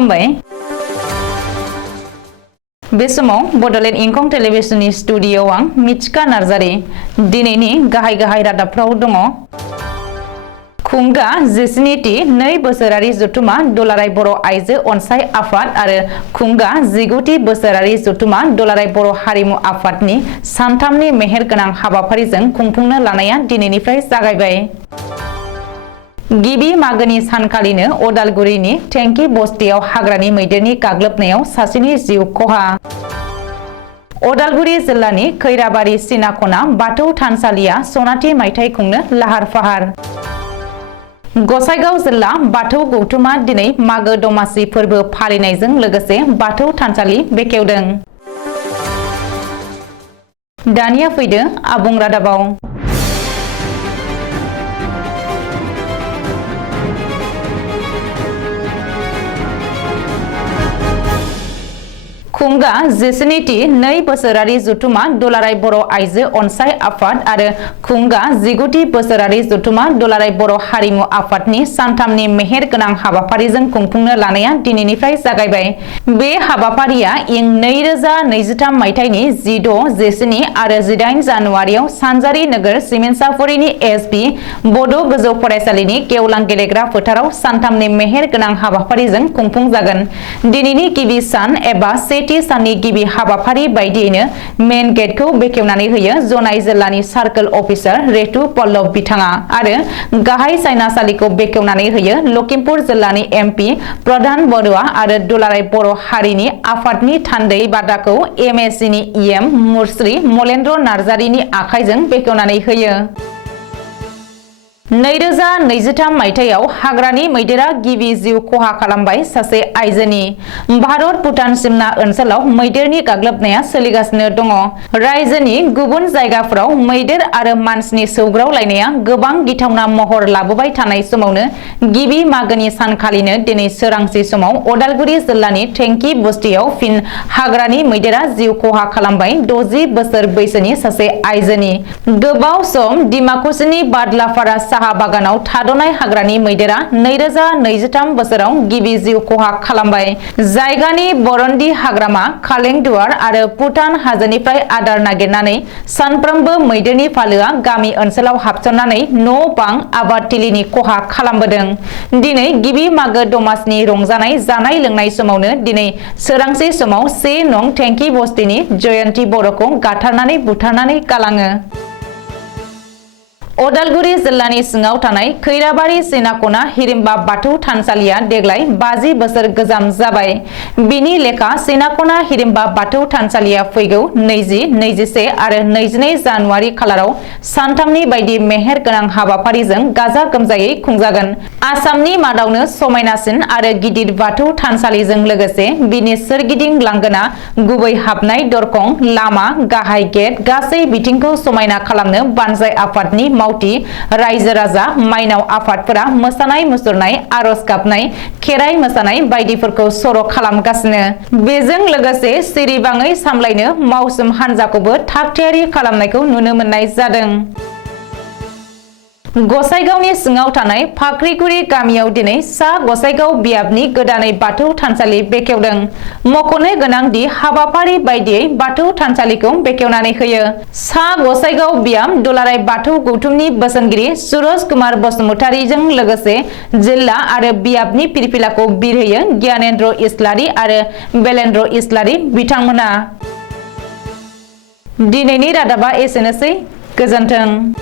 खुलुमबाय बे समाव बडलेण्ड इंखं टेलिभिजननि स्टुडियोआव आं मिथिका नार्जारी दिनैनि गाहाय रादाबफ्राव दङ खुंगा जिस्निथि 2 बोसोरारि जथुमा दुलाराय बर' आइजो अनसाय आफाद आरो खुंगा 19थि बोसोरारि जथुमा दुलाराय बर' हारिमु आफादनि सानथामनि मेहेरगोनां हाबाफारिजों खुंफुंनो लानाया दिनैनिफ्राय जागायबाय। गिबि मागोनि सानखालिनो अदालगुरिनि टेंकी बस्तियाव हाग्रानि मैदेरनि गाग्लोबनायाव सासेनि जिउ खहा। अदालगुरि जिल्लानि खैराबारि सिनाखना बाथौ थानसालिया सनाथि मायथाइ खुंनो लाहार फाहार। गसाइगाव जिल्ला बाथौ गौथुमा दिनै मागो दमासि फोरबो फालिनायजों लोगोसे बाथौ थानसालि बेखेवदों। दानिया फैदो आबुं रादाबाव। खुंगा जिस्निथि 2 बोसोरारि जथुमा दुलाराय बर' आइजो अनसाय आफाद आरो खुंगा 19थि बोसोरारि जथुमा दुलाराय बर' हारिमु आफादनि सानथामनि मेहेरगोनां हाबाफारिजों खुंफुंनो लानाया दिनैनिफ्राय जागायबाय। बे हाबाफारिया इं 2023 मायथाइनि 16, 17 आरो 18 जानुवारियाव सानजारि नोगोर सिमेन्साफुरिनि एसपि बड' गोजौ फरायसालिनि गेवलां गेलेग्रा फोथाराव सानथामनि मेहेरगोनां हाबाफारिजों खुंफुंजागोन। दिनैनि गिबि सान एबा साननि गिबि हाबाफारि बायदियैनो मेन गेटखौ बेखेवनानै होयो जनाय जिल्लानि सार्कल अफिसार रेतु पल्लव बिथाङा आरो गाहाय सायनासालिखौ बेखेवनानै होयो लखिमपुर जिल्लानि एमपि प्रधान बरुवा आरो दुलाराय बर' हारिनि आफादनि थान्दै बादाखौ एमएससिनि इएम मुस्रि मलेन्द्र नार्जारिनि आखाइजों बेखेवनानै होयो। 2023 मायथाइयाव हाग्रानि मैदेरा गिबि जिउ खहा खालामबाय सासे आइजोनि। भारत भुटान सिमना ओनसोलाव मैदेरनि गाग्लोबनाया सोलिगासिनो दङ। रायजोनि गुबुन जायगाफोराव मैदेर आरो मानसिनि सौग्रावलायनाया गोबां गिथावना महर लाबोबाय थानाय समावनो गिबि मागोनि सानखालिनो दिनै सोरांसि समाव अदालगुरि जिल्लानि टेंकी बस्तियाव फिन हाग्रानि मैदेरा जिउ खहा खालामबाय 60 बोसोर बैसोनि सासे आइजोनि। गोबाव सम डिमाकुसिनि बादलाफारा साहा बागानाव थाद'नाय हाग्रानि मैदेरा 2023 बोसोराव गिबि जिउ खहा खालामबाय। जायगानि बरन्दी हाग्रामा खालेंदुवार आरो भुटान हाजोनिफ्राय आदार नागिरनानै सानफ्रोमबो मैदेरनि फालोआ गामि ओनसोलाव हाबसननानै न' बां आबादथिलिनि खहा खालामबोदों। दिनै गिबि मागो दमासिनि रंजानाय जानाय लोंनाय समावनो दिनै सोरांसि समाव 1 नं टेंकी बस्तिनि जयन्ती बर'खौ गाथारनानै बुथारनानै गालाङो। अदालगुरि जिल्लानि सिङाव थानाय खैराबारि सिनाखना हिरिम्बा बाथौ थानसालिया देग्लाय 50 बोसोर गोजाम जाबाय। बिनि लेखा सिनाखना हिरिम्बा बाथौ थानसालिया फैगौ 20, 21 आरो 22 जानुवारि खालाराव सानथामनि बायदि मेहेर गोनां हाबाफारिजों गाजा गोमजायै खुंजागोन। आसामनि मादावनो समायनासिन आरो गिदिर बाथौ थानसालिजों लोगोसे बिनि सोरगिदिं लांगोना, गुबै हाबनाय दरखं, लामा, गाहाय गेट गासै बिथिंखौ समायना खालामनो बानजाय आफादनि रायजो राजा माइनाव आफादफोरा मोसानाय मुसुरनाय, आरज गाबनाय, खेराइ मोसानाय बायदिफोरखौ सर' खालामगासिनो। बेजों लोगोसे सिरिबाङै सामलायनो मावसोम हान्जाखौबो थाग थियारि खालामनायखौ नुनो मोननाय जादों। गसाइगावनि सिङाव थानाय फाख्रिगुरि गामियाव दिनै सा गसाइगाव बियाबनि गोदानै बाथौ थानसालि बेखेवदों। मख'नो गोनांदि हाबाफारि बायदियै बाथौ थानसालिखौ बेखेवनानै होयो। सा गसाइगाव बियाब दुलाराय बाथौ गौथुमनि बोसोनगिरि सुरज कुमार बसुमतारीजों लोगोसे जिल्ला आरो बियाबनि फिरफिलाखौ बिरहोयो ज्ञानेन्द्र इस्लारि आरो बेलेन्द्र इस्लारि बिथांमोना। दिनैनि रादाबा एसेनोसै। गोजोन्थों।